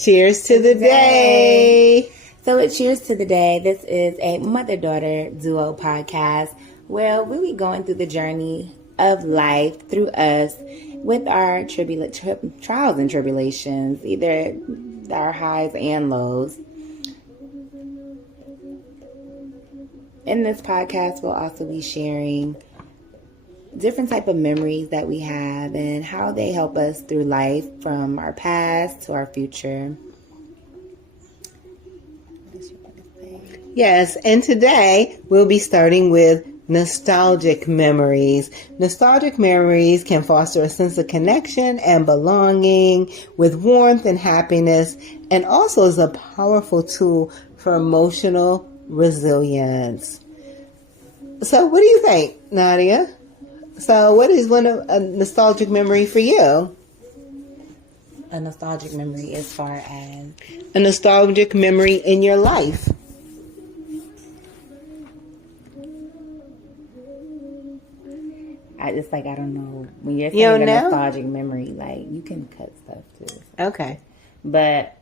Cheers to the day. So it's Cheers to the Day. This is a mother-daughter duo podcast where we'll be going through the journey of life through us with our trials and tribulations, either our highs and lows. In this podcast, we'll also be sharing different type of memories that we have and how they help us through life from our past to our future. Yes, and today we'll be starting with nostalgic memories. Nostalgic memories can foster a sense of connection and belonging with warmth and happiness, and also is a powerful tool for emotional resilience. So what do you think, Nadia? So what is a nostalgic memory for you? A nostalgic memory as far as? A nostalgic memory in your life. I don't know. When you're saying a nostalgic memory, like, you can cut stuff too. Okay. But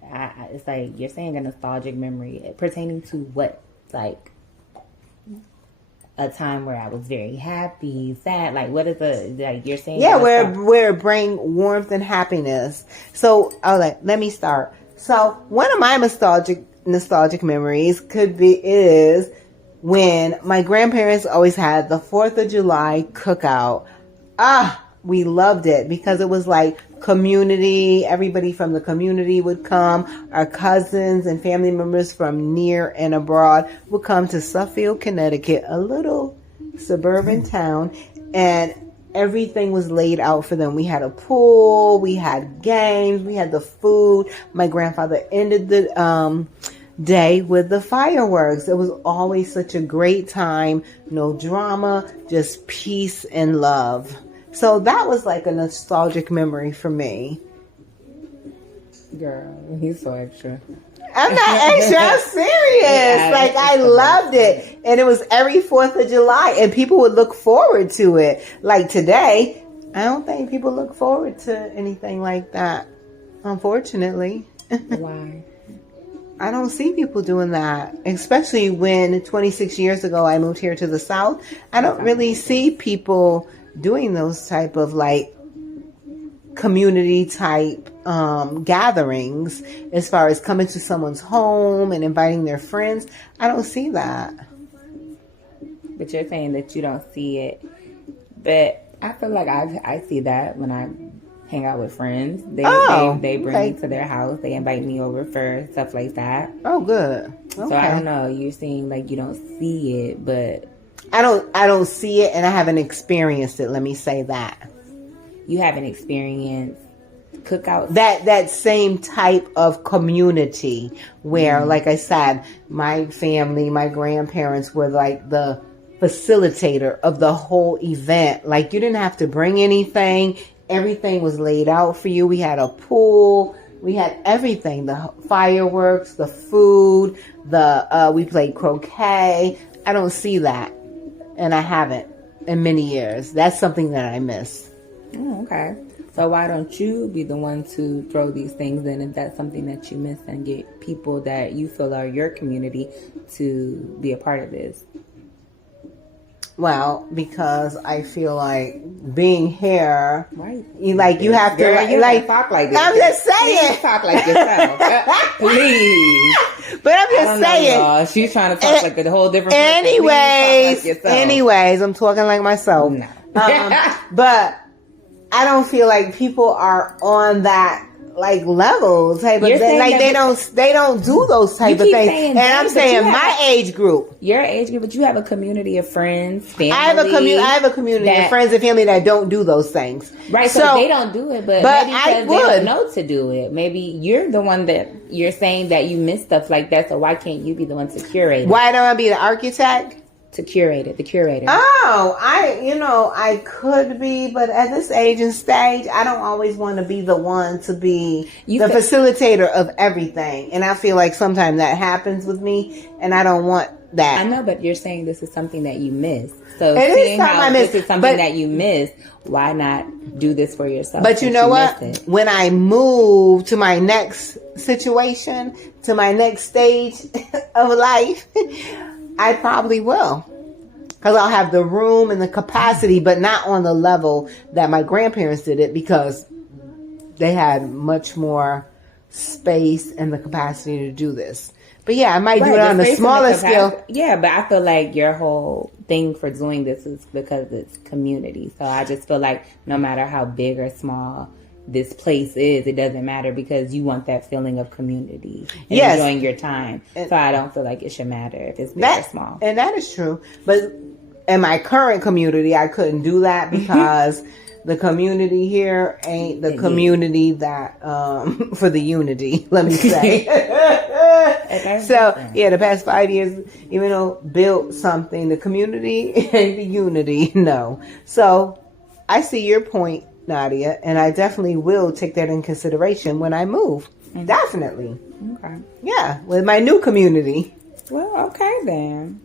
it's like, you're saying a nostalgic memory pertaining to what? Like, a time where I was very happy, sad. Like, what is you're saying? Yeah, where it bring warmth and happiness. So, let me start. So, one of my nostalgic memories is when my grandparents always had the 4th of July cookout. We loved it because it was like community. Everybody from the community would come. Our cousins and family members from near and abroad would come to Suffield, Connecticut, a little suburban town, and everything was laid out for them. We had a pool, we had games, we had the food. My grandfather ended the day with the fireworks. It was always such a great time. No drama, just peace and love. So that was like a nostalgic memory for me. Girl, he's so extra. I'm not extra, I'm serious. Yeah, I loved it. And it was every 4th of July and people would look forward to it. Like today, I don't think people look forward to anything like that, unfortunately. Why? I don't see people doing that, especially when 26 years ago I moved here to the South. I don't really see people doing those type of community type gatherings as far as coming to someone's home and inviting their friends. I don't see that. But you're saying that you don't see it. But I feel like I see that when I hang out with friends. They bring me to their house. They invite me over for stuff like that. Oh, good. Okay. So I don't know. You're saying like you don't see it, but I don't see it, and I haven't experienced it. Let me say that. You haven't experienced cookouts? That same type of community where, like I said, my family, my grandparents were like the facilitator of the whole event. Like, you didn't have to bring anything. Everything was laid out for you. We had a pool. We had everything. The fireworks, the food, we played croquet. I don't see that. And I haven't in many years. That's something that I miss. Oh, okay. So why don't you be the one to throw these things in if that's something that you miss and get people that you feel are your community to be a part of this? Well, because I feel like being here, right? You have to talk like this. I'm just saying, please talk like yourself, please. But I'm just saying, know, she's trying to talk like a whole different. Anyways, I'm talking like myself. No. But I don't feel like people are on that level type of thing. They don't do those type of things. And I'm saying my age group. Your age group, but you have a community of friends, family. I have a community of friends and family that don't do those things. Right, so they don't do it, but maybe because they don't know to do it. Maybe you're the one that you're saying that you miss stuff like that, so why can't you be the one to curate it? Why don't I be the architect? to curate it, the curator. Oh, I could be, but at this age and stage, I don't always want to be the one to be facilitator of everything. And I feel like sometimes that happens with me, and I don't want that. I know, but you're saying this is something that you miss. So it seeing is how this is something that you miss, why not do this for yourself? But you know what? When I move to my next situation, to my next stage of life, I probably will. Because I'll have the room and the capacity, but not on the level that my grandparents did it, because they had much more space and the capacity to do this. But yeah, I might do it on a smaller scale. Yeah, but I feel like your whole thing for doing this is because it's community. So I just feel like no matter how big or small this place is, it doesn't matter, because you want that feeling of community and enjoying your time. So I don't feel like it should matter if it's big or small. And that is true. But in my current community, I couldn't do that because the community here ain't the community that for the unity, let me say. So the past 5 years, even though built something, the community ain't the unity. No. So I see your point, Nadia, and I definitely will take that in consideration when I move. Mm-hmm. Definitely. Okay. Yeah, with my new community. Well, okay then.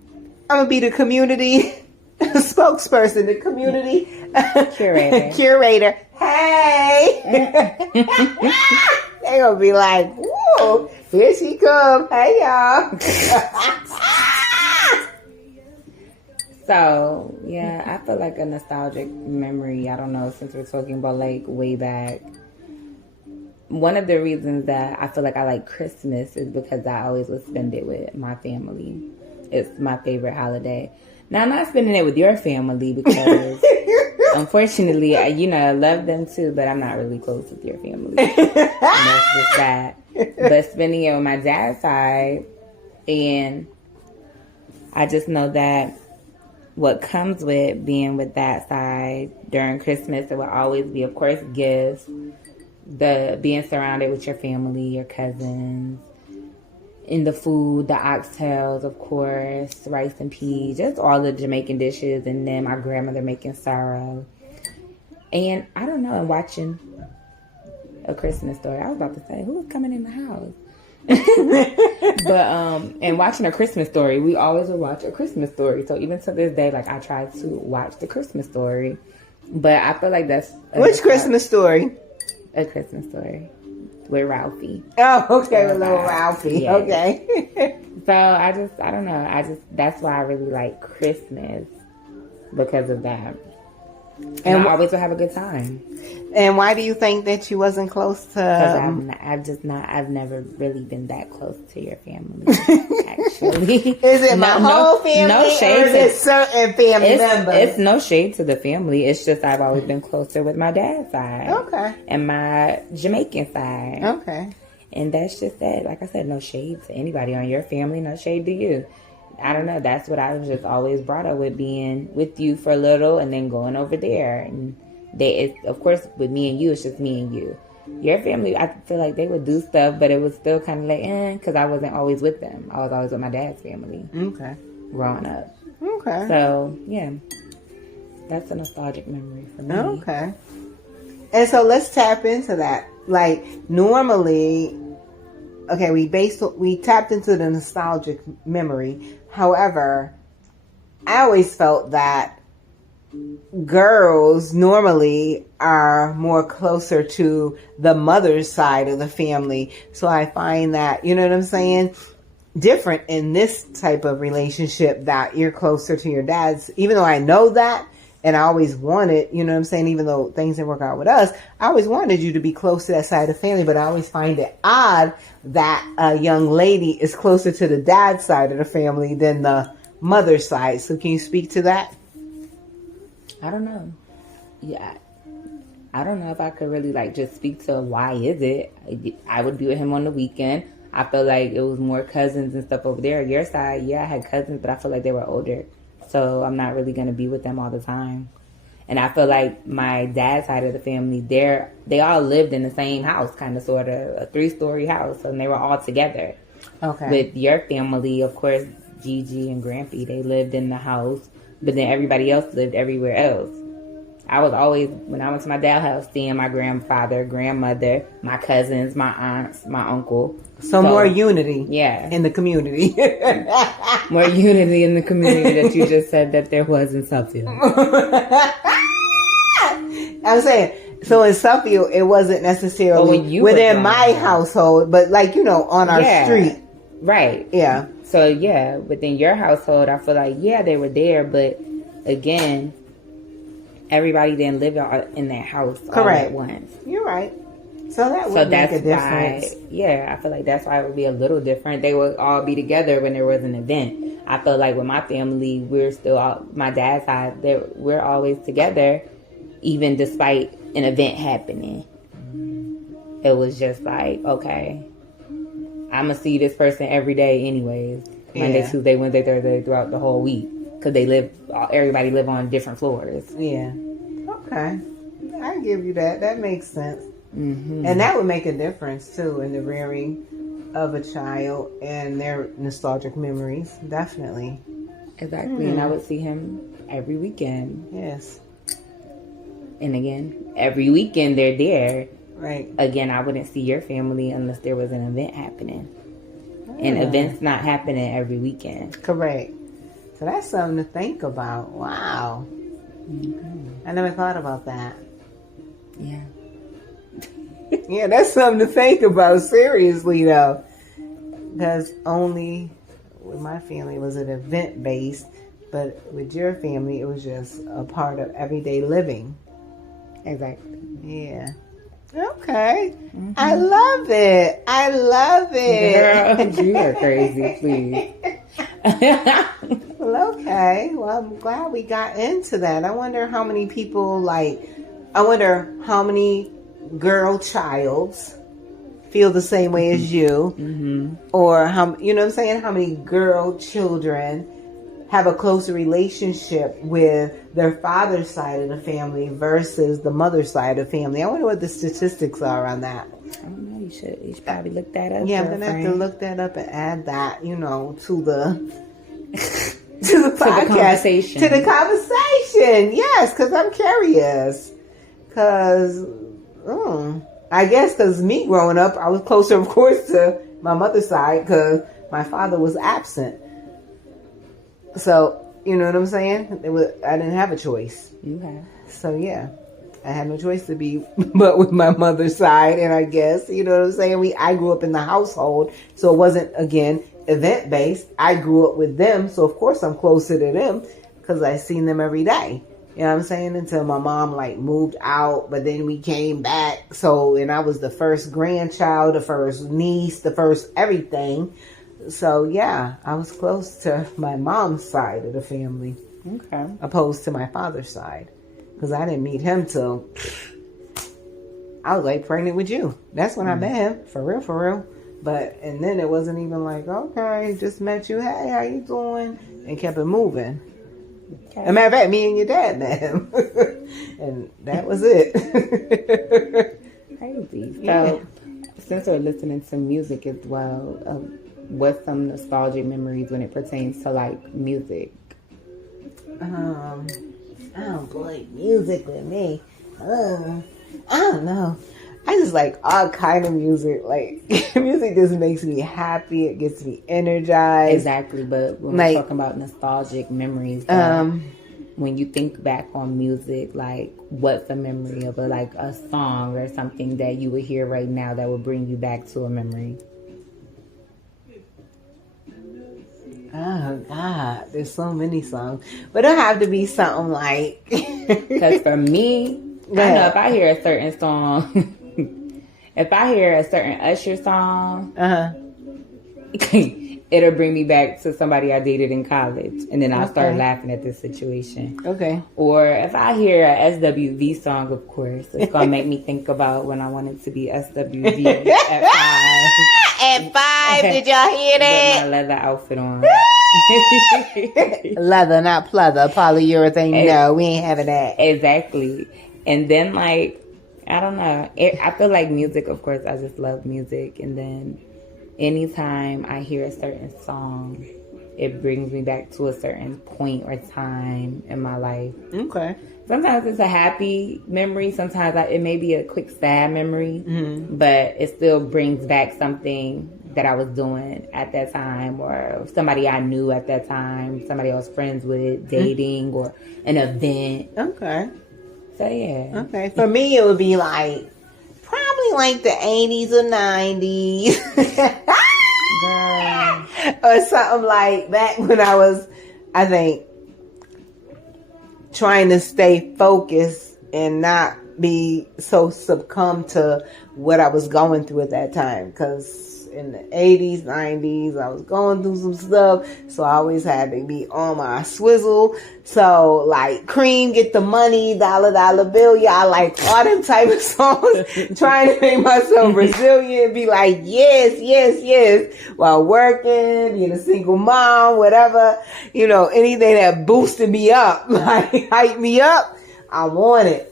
I'm gonna be the community spokesperson, the community curator. Hey, they gonna be like, "Whoa, here she come!" Hey, y'all. So, yeah, I feel like a nostalgic memory. I don't know, since we're talking about like way back. One of the reasons that I feel like I like Christmas is because I always would spend it with my family. It's my favorite holiday. Now, I'm not spending it with your family because, unfortunately, I love them too, but I'm not really close with your family. And that's just that. But spending it with my dad's side, and I just know that what comes with being with that side during Christmas, it will always be, of course, gifts, the being surrounded with your family, your cousins, in the food, the oxtails, of course, rice and peas, just all the Jamaican dishes, and then my grandmother making sorrel. And I don't know, watching A Christmas Story. I was about to say, who's coming in the house? But and watching A Christmas Story, we always would watch A Christmas Story. So even to this day, like, I try to watch The Christmas Story. But I feel like that's which Christmas Story? A Christmas Story with Ralphie. Oh, okay, with little Ralphie. Yeah. Okay. So I don't know. That's why I really like Christmas, because of that. And I always will have a good time. And why do you think that you wasn't close to? Because I've never really been that close to your family. Actually, is it my whole family? No shade, or is it certain family members? It's no shade to the family. It's just I've always been closer with my dad's side, okay, and my Jamaican side, okay. And that's just that. Like I said, no shade to anybody on your family. No shade to you. I don't know. That's what I was just always brought up with, being with you for a little and then going over there. And of course, with me and you, it's just me and you. Your family, I feel like they would do stuff, but it was still kind of like, because I wasn't always with them. I was always with my dad's family. Okay. Growing up. Okay. So, yeah. That's a nostalgic memory for me. Okay. And so let's tap into that. Like, normally, okay, we tapped into the nostalgic memory. However, I always felt that girls normally are more closer to the mother's side of the family. So I find that, you know what I'm saying, different in this type of relationship, that you're closer to your dad's, even though I know that. And I always wanted, you know what I'm saying, even though things didn't work out with us, I always wanted you to be close to that side of the family. But I always find it odd that a young lady is closer to the dad's side of the family than the mother's side. So can you speak to that? I don't know. Yeah. I don't know if I could really just speak to why is it. I would be with him on the weekend. I feel like it was more cousins and stuff over there. Your side, yeah, I had cousins, but I feel like they were older. So I'm not really going to be with them all the time. And I feel like my dad's side of the family, they all lived in the same house, kind of, sort of, a 3-story house. And they were all together. Okay. With your family, of course, Gigi and Grampy, they lived in the house, but then everybody else lived everywhere else. I was always, when I went to my dad's house, seeing my grandfather, grandmother, my cousins, my aunts, my uncle. So more unity, yeah, in the community. More unity in the community that you just said that there was in Suffield. I'm saying, so in Suffield, it wasn't necessarily within my household, but like, on our street. Right. Yeah. So, yeah, within your household, I feel like, yeah, they were there, but again, everybody didn't live in that house all at once. You're right. So that would make a difference. I feel like that's why it would be a little different. They would all be together when there was an event. I feel like with my family, we're still my dad's side, we're always together, even despite an event happening. It was just like, okay, I'm gonna see this person every day, anyways. Monday, Tuesday, Wednesday, Thursday, throughout the whole week, because everybody live on different floors. Yeah. Okay, I give you that. That makes sense. Mm-hmm. And that would make a difference too in the rearing of a child and their nostalgic memories. Definitely. Exactly. And I would see him every weekend. Yes. And again, every weekend they're there. Right. Again, I wouldn't see your family unless there was an event happening. And events not happening every weekend. Correct. So that's something to think about. Wow. Mm-hmm. I never thought about that. Yeah. Yeah, that's something to think about, seriously, though. Because only with my family was it event based, but with your family, it was just a part of everyday living. Exactly. Yeah. Okay. Mm-hmm. I love it. I love it. Girl, you are crazy, please. Well, okay. Well, I'm glad we got into that. I wonder how many people how many girl childs feel the same way as you, or how, you know what I'm saying, how many girl children have a closer relationship with their father's side of the family versus the mother's side of the family. I wonder what the statistics are on that. I don't know. You should probably look that up. Yeah, I'm gonna have to look that up and add that, to the to the podcast, to the conversation. Yes, because I'm curious. Because I guess because me growing up, I was closer, of course, to my mother's side because my father was absent. So, you know what I'm saying? I didn't have a choice. You have. So, yeah. I had no choice to be but with my mother's side. And I guess, you know what I'm saying? I grew up in the household. So it wasn't, again, event-based. I grew up with them. So, of course, I'm closer to them because I seen them every day. You know what I'm saying? Until my mom moved out, but then we came back. So, and I was the first grandchild, the first niece, the first everything. So, yeah, I was close to my mom's side of the family. Okay. Opposed to my father's side. Because I didn't meet him till I was pregnant with you. That's when I met him. For real, for real. And then it wasn't even okay, just met you. Hey, how you doing? And kept it moving. Okay. As a matter of fact, me and your dad met him. And that was it. Crazy. So, since we're listening to music as well, what's some nostalgic memories when it pertains to music? Oh boy, music with me. I don't know. I just like all kind of music. Music just makes me happy. It gets me energized. Exactly, but when we're talking about nostalgic memories, when you think back on music, what's a memory of a song or something that you would hear right now that would bring you back to a memory? Oh God, there's so many songs, but it'll have to be something Because for me, I know if I hear a certain song, if I hear a certain Usher song, it'll bring me back to somebody I dated in college, and then I'll start laughing at this situation. Okay. Or if I hear a SWV song, of course, it's gonna make me think about when I wanted to be SWV at 5. At 5, did y'all hear that? With my leather outfit on. Leather, not pleather. Polyurethane. No, we ain't having that. Exactly. And then I don't know. I feel like music, of course, I just love music. And then anytime I hear a certain song, it brings me back to a certain point or time in my life. Okay. Sometimes it's a happy memory. Sometimes it may be a quick sad memory, but it still brings back something that I was doing at that time, or somebody I knew at that time, somebody I was friends with, dating, or an event. Okay. So yeah. Okay. For me, it would be like probably like the 80s or 90s. Girl. Or something like that when I was, I think, trying to stay focused and not be so succumb to what I was going through at that time. Because in the 80s, 90s, I was going through some stuff. So I always had to be on my swizzle. So like Cream, Get the Money, Dollar Dollar Bill. Yeah, I like all them type of songs. Trying to make myself resilient. Be like, yes, yes, yes. While working, being a single mom, whatever. You know, anything that boosted me up. Like, hype me up. I want it.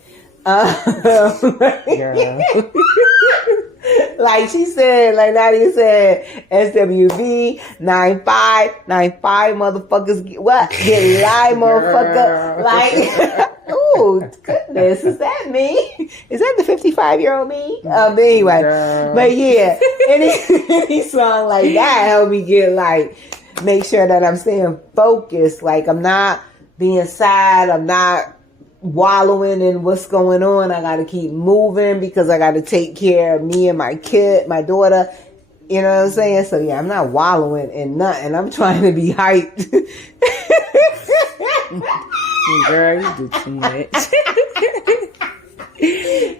Like she said, like Nadia said, SWV 9595 motherfuckers get what? Get live, motherfucker. Like, ooh, goodness, is that me? Is that the 55-year-old me? Anyway, Girl. but yeah, any song like that help me get like, make sure that I'm staying focused. Like I'm not being sad. I'm not wallowing in what's going on. I gotta keep moving because I gotta take care of me and my kid, my daughter. You know what I'm saying? So yeah, I'm not wallowing in nothing. I'm trying to be hyped. Girl, you do too much.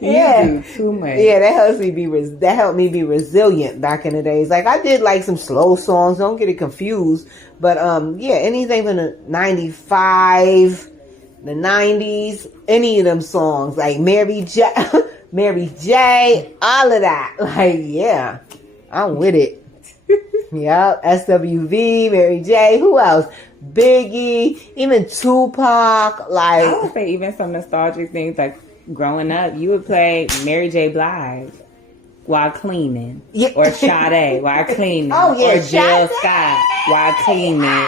Yeah. You do too much. Yeah, that helped me be resilient back in the days. Like I did like some slow songs. Don't get it confused. But yeah, anything from the 95. The 90s, any of them songs, like Mary J, all of that. Like, yeah, I'm with it. Yep, SWV, Mary J, who else? Biggie, even Tupac, like. I would say even some nostalgic things, like growing up, you would play Mary J. Blige while cleaning. Yeah. Or Sade while cleaning. Oh, yeah, Or Jill Sade. Scott while cleaning.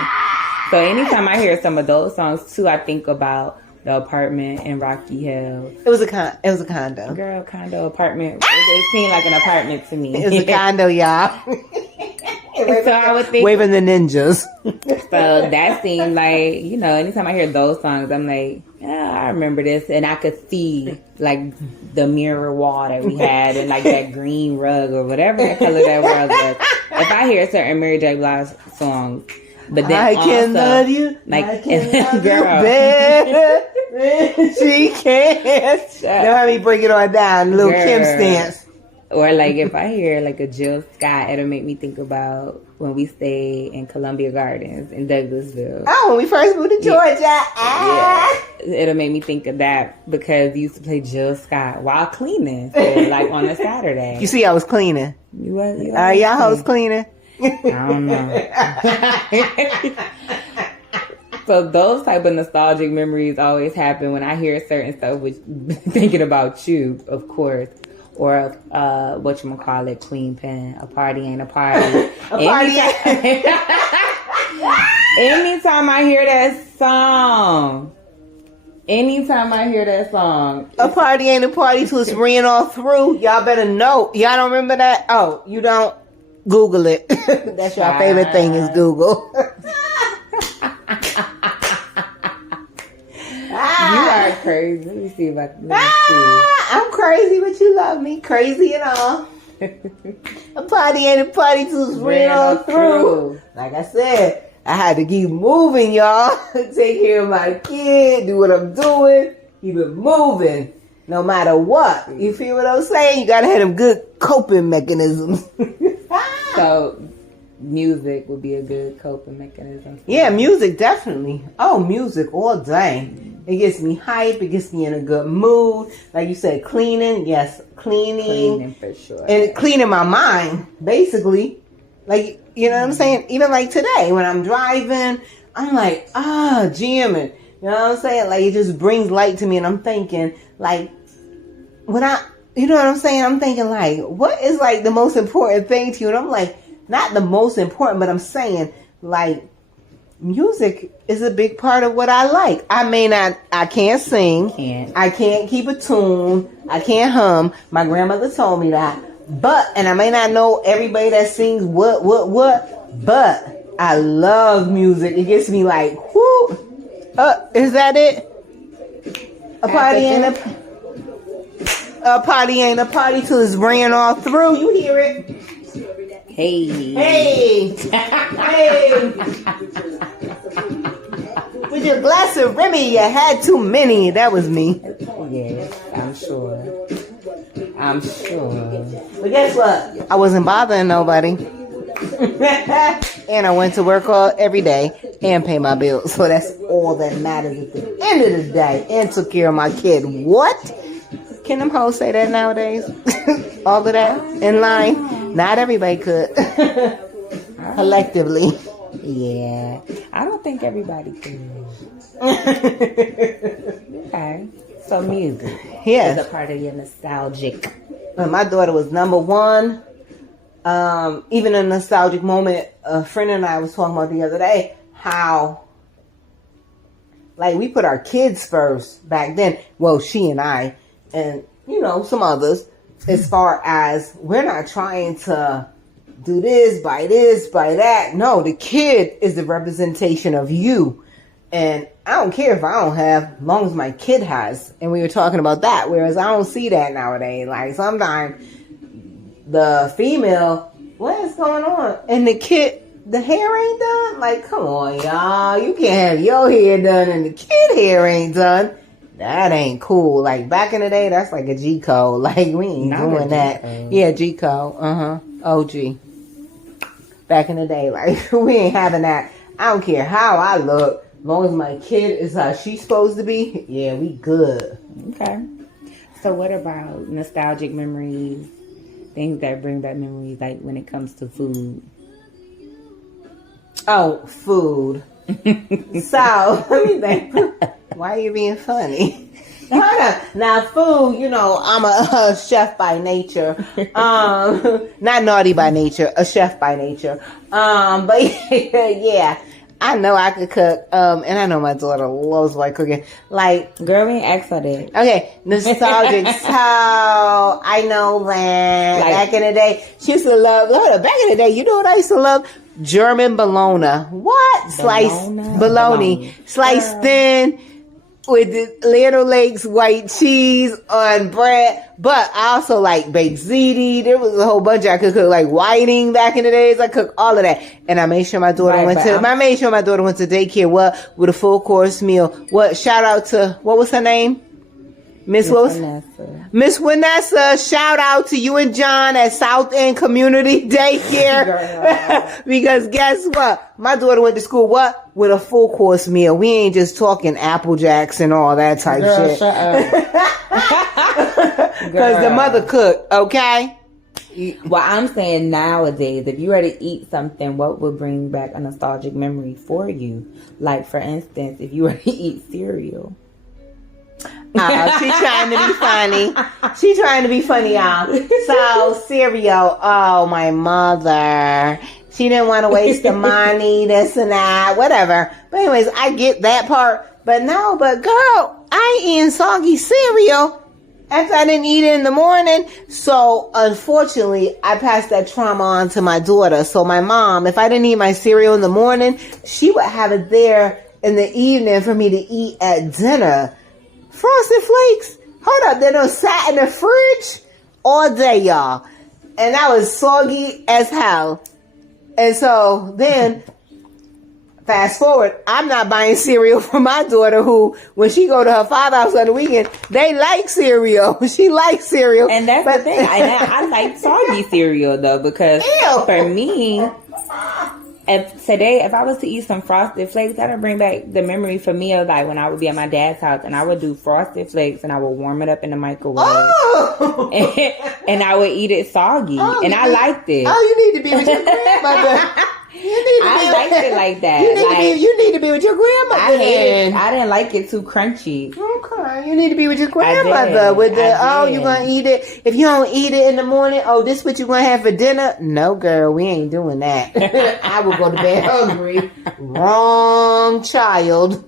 So anytime I hear some of those songs too, I think about the apartment in Rocky Hill. It was a condo. Girl, condo, apartment. It seemed like an apartment to me. It was a condo, y'all. So I would think, Waving the ninjas. so that seemed like, you know, anytime I hear those songs, I'm like, yeah, I remember this. And I could see like the mirror wall that we had and like that green rug or whatever the color that was. If I hear certain Mary J. Blige songs, but then I can also, love you. like, I can love girl. you better than she can. Now let me bring it on down. Little Girl. Kim stance. Or like if I hear like a Jill Scott, it'll make me think about when we stayed in Columbia Gardens in Douglasville. Oh, when we first moved to Georgia. Yeah. It'll make me think of that because you used to play Jill Scott while cleaning, so, like on a Saturday. You see, I was cleaning. Y'all hoes cleaning? I don't know. So those type of nostalgic memories always happen when I hear certain stuff, which thinking about you, of course. Or whatchamacallit, Queen Pen, A Party Ain't a Party. Anytime I hear that song. A party ain't a party till it's ran all through. Y'all better know. Y'all don't remember that? Oh, you don't? Google it. That's your favorite thing is Google. You are crazy. Let me see if I can see. I'm crazy, but you love me. Crazy and all. A party ain't a party till it's ran all through. Like I said, I had to keep moving, y'all. Take care of my kid, do what I'm doing, keep it moving, no matter what. You feel what I'm saying? You gotta have them good coping mechanisms. So, music would be a good coping mechanism. Yeah, music, definitely. Oh, music all day. It gets me hype. It gets me in a good mood. Like you said, cleaning. Yes, cleaning for sure. And cleaning my mind, basically. Like, you know what I'm saying? Even like today, when I'm driving, I'm like, jamming. You know what I'm saying? Like, it just brings light to me. And I'm thinking, like, you know what I'm saying? I'm thinking, like, what is, like, the most important thing to you? And I'm like, not the most important, but I'm saying, like, music is a big part of what I like. I can't sing. I can't keep a tune. I can't hum. My grandmother told me that. And I may not know everybody that sings what, but I love music. It gets me like, whoo. Is that it? A party ain't a party till it's ran all through. You hear it? Hey. With your glass of Remy, you had too many. That was me. Yes, I'm sure. But guess what? I wasn't bothering nobody. And I went to work every day and pay my bills. So that's all that matters at the end of the day. And took care of my kid. What? Can them hoes say that nowadays? All of that in line? Not everybody could. Collectively. Yeah. I don't think everybody could. Okay. So music is a part of your nostalgic. My daughter was number one. Even a nostalgic moment, a friend and I was talking about the other day, how like we put our kids first back then. Well, she and I, and some others, as far as we're not trying to do this, buy that. No, the kid is the representation of you. And I don't care if I don't have, as long as my kid has. And we were talking about that, whereas I don't see that nowadays. Like sometimes the female, what is going on? And the kid, the hair ain't done? Like, come on, y'all. You can't have your hair done and the kid hair ain't done. That ain't cool. Like back in the day, that's like a G code. Like we ain't doing that. Yeah, G code. OG. Back in the day, like we ain't having that. I don't care how I look. As long as my kid is how she's supposed to be, yeah, we good. Okay. So what about nostalgic memories? Things that bring back memories, like when it comes to food. Oh, food. So, let me think. Why are you being funny? Hold on. Now, food, I'm a chef by nature. Not naughty by nature, a chef by nature. But yeah. I know I could cook, and I know my daughter loves white cooking. Like, girl, we ain't asked for that. Okay, nostalgic. So I know that back in the day, she used to love. Back in the day, you know what I used to love? German bologna. What? Sliced bologna, sliced thin with the little legs, white cheese on bread. But I also like baked ziti. There was a whole bunch I could cook, like whiting back in the days. I cooked all of that, and I made sure my daughter went to daycare. What with a full course meal? What? Shout out to what was her name? Miss Vanessa. Shout out to you and John at South End Community Daycare. Because guess what? My daughter went to school with a full course meal. We ain't just talking Apple Jacks and all that type shit. Shut up. Because the mother cooked, okay? Well, I'm saying nowadays, if you were to eat something, what would bring back a nostalgic memory for you? Like, for instance, if you were to eat cereal. Oh, she's trying to be funny. She's trying to be funny, y'all. So, cereal. Oh, my mother. She didn't want to waste the money, this and that, whatever. But anyways, I get that part. But girl, I ain't eating soggy cereal after I didn't eat it in the morning. So, unfortunately, I passed that trauma on to my daughter. So, my mom, if I didn't eat my cereal in the morning, she would have it there in the evening for me to eat at dinner. Frosted Flakes. Hold up. They done sat in the fridge all day, y'all. And that was soggy as hell. And so then, fast forward, I'm not buying cereal for my daughter who, when she go to her father's house on the weekend, they like cereal. She likes cereal. And that's the thing. I like soggy cereal, though, because for me... If I was to eat some Frosted Flakes, that would bring back the memory for me of like when I would be at my dad's house and I would do Frosted Flakes and I would warm it up in the microwave. Oh! and I would eat it soggy. And I liked it. Oh, you need to be with your grandmother. I liked it like that. You need to be with your grandmother. I didn't like it too crunchy. Okay, you need to be with your grandmother. You gonna eat it? If you don't eat it in the morning, this what you gonna have for dinner? No, girl, we ain't doing that. I will go to bed hungry. Wrong child.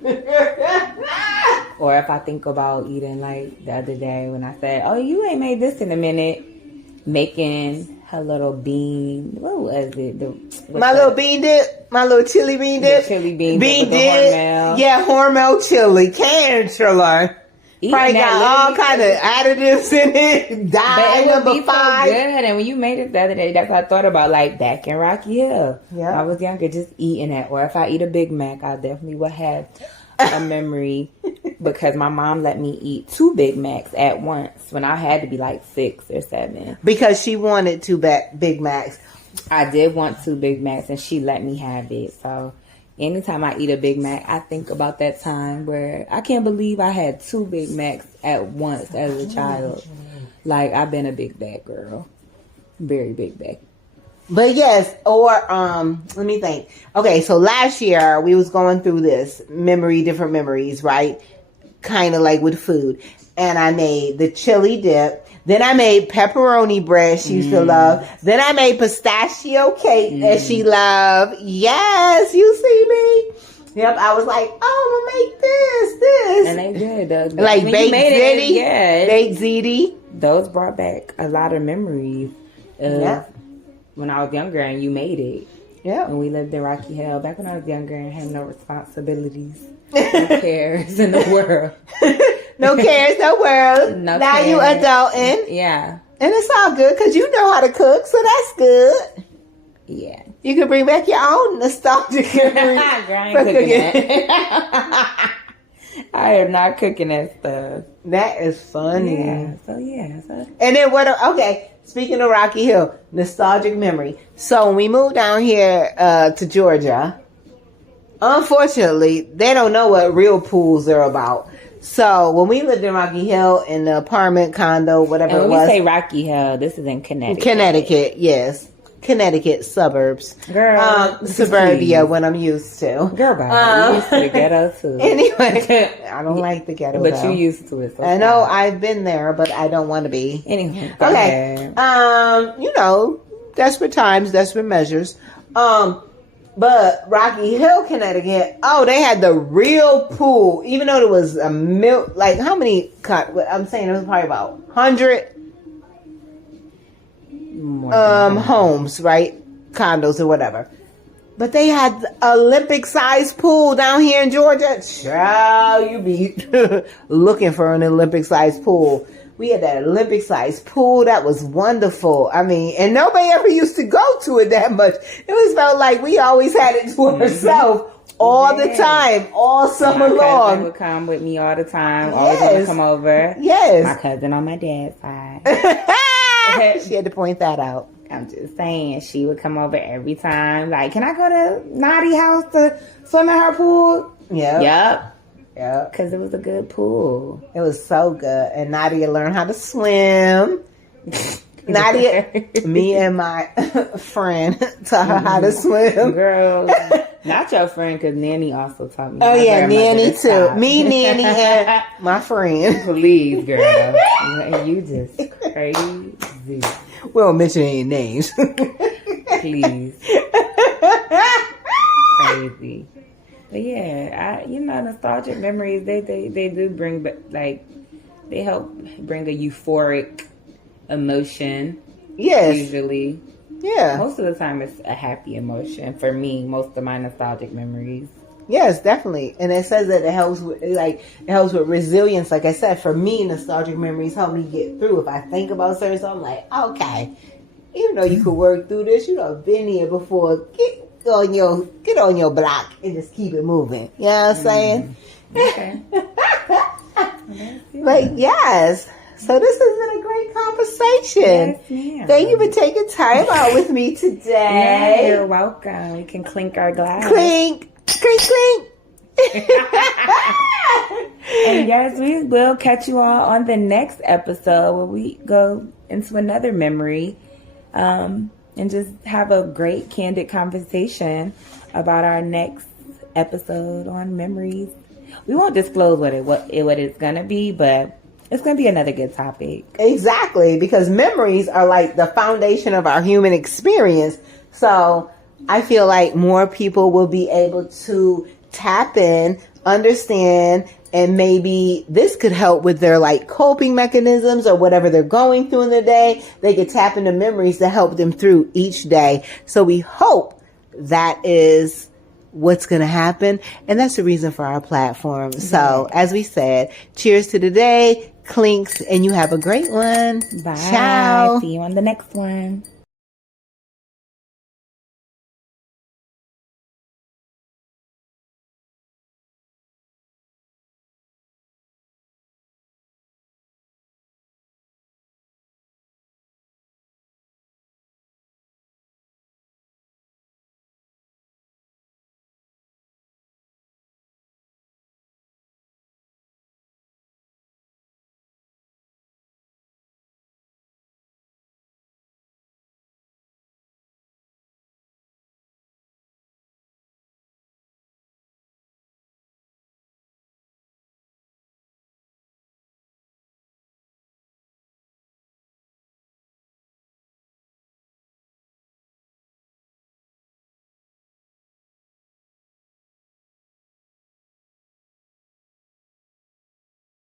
Or if I think about eating like the other day when I said, "Oh, you ain't made this in a minute," making her little bean. What was it? Little bean dip. My little chili bean dip. The chili bean dip. Hormel. Yeah, Hormel chili. Probably got all kind of additives in it. Dye number 5. So good. And when you made it the other day, that's what I thought about. Like back in Rocky Hill. Yeah. When I was younger, just eating it. Or if I eat a Big Mac, I definitely would have a memory because my mom let me eat 2 Big Macs at once when I had to be like 6 or 7. Because she wanted 2 Big Macs. I did want 2 Big Macs and she let me have it. So anytime I eat a Big Mac, I think about that time where I can't believe I had 2 Big Macs at once as a child. Like, I've been a big bag girl. Very big bag. But yes, or let me think. Okay, so last year we was going through this different memories, right? Kind of like with food. And I made the chili dip. Then I made pepperoni bread she used to love. Then I made pistachio cake that she loved. Yes, you see me? Yep, I was like, I'm gonna make this. And they did. Like baked ziti. Baked ziti. Those brought back a lot of memories of when I was younger and you made it. Yeah. When we lived in Rocky Hill. Back when I was younger and had no responsibilities. No cares in the world. No cares, no world. No now cares. You adulting. Yeah. And it's all good because you know how to cook, so that's good. Yeah. You can bring back your own nostalgic memory. I ain't cooking that. I am not cooking that stuff. That is funny. Yeah. So. And then okay, speaking of Rocky Hill, nostalgic memory. So when we moved down here to Georgia, unfortunately, they don't know what real pools are about. So when we lived in Rocky Hill in the apartment condo, whatever and it was. when we say Rocky Hill, this is in Connecticut. Connecticut, yes. Connecticut suburbs. Girl. Suburbia, what I'm used to. Girl, bye. You used to the ghetto too. Anyway, I don't like the ghetto but though. You used to it. So I know I've been there, but I don't want to be. Anyway. Okay. Desperate times, desperate measures. But Rocky Hill, Connecticut, they had the real pool. Even though there was how many, I'm saying it was probably about 100 homes, right? Condos or whatever. But they had Olympic-sized pool down here in Georgia. Child, you be looking for an Olympic-sized pool. We had that Olympic-sized pool. That was wonderful. I mean, and nobody ever used to go to it that much. It was felt like we always had it to ourselves all the time, all summer long. My cousin would come with me all the time. Always want to come over. Yes. My cousin on my dad's side. She had to point that out. I'm just saying, she would come over every time. Like, can I go to Naughty house to swim in her pool? Yeah. Yep. Yeah, because it was a good pool. It was so good. And Nadia learned how to swim. Nadia, me and my friend taught her how to swim. Girl, not your friend, because Nanny also taught me. Oh, yeah, Nanny too. Me, Nanny, and my friend. Please, girl. You just crazy. We won't mention any names. Please. Crazy. But yeah, nostalgic memories, they do bring, they help bring a euphoric emotion. Yes. Usually. Yeah. Most of the time it's a happy emotion for me, most of my nostalgic memories. Yes, definitely. And it says that it helps with resilience. Like I said, for me, nostalgic memories help me get through. If I think about certain stuff, I'm like, okay, even though you could work through this, been here before, get on your block and just keep it moving. You know what I'm saying? Okay. But yes. So this has been a great conversation. Yes, ma'am. Thank you for taking time out with me today. Yeah, you're welcome. We can clink our glass. Clink, clink, clink. And yes, we will catch you all on the next episode where we go into another memory. and just have a great, candid conversation about our next episode on memories. We won't disclose what it's gonna be, but it's gonna be another good topic. Exactly, because memories are like the foundation of our human experience. So I feel like more people will be able to tap in, understand, and maybe this could help with their like coping mechanisms or whatever they're going through in the day. They could tap into memories to help them through each day. So we hope that is what's going to happen. And that's the reason for our platform. So as we said, cheers to the day, clinks, and you have a great one. Bye. Ciao. See you on the next one.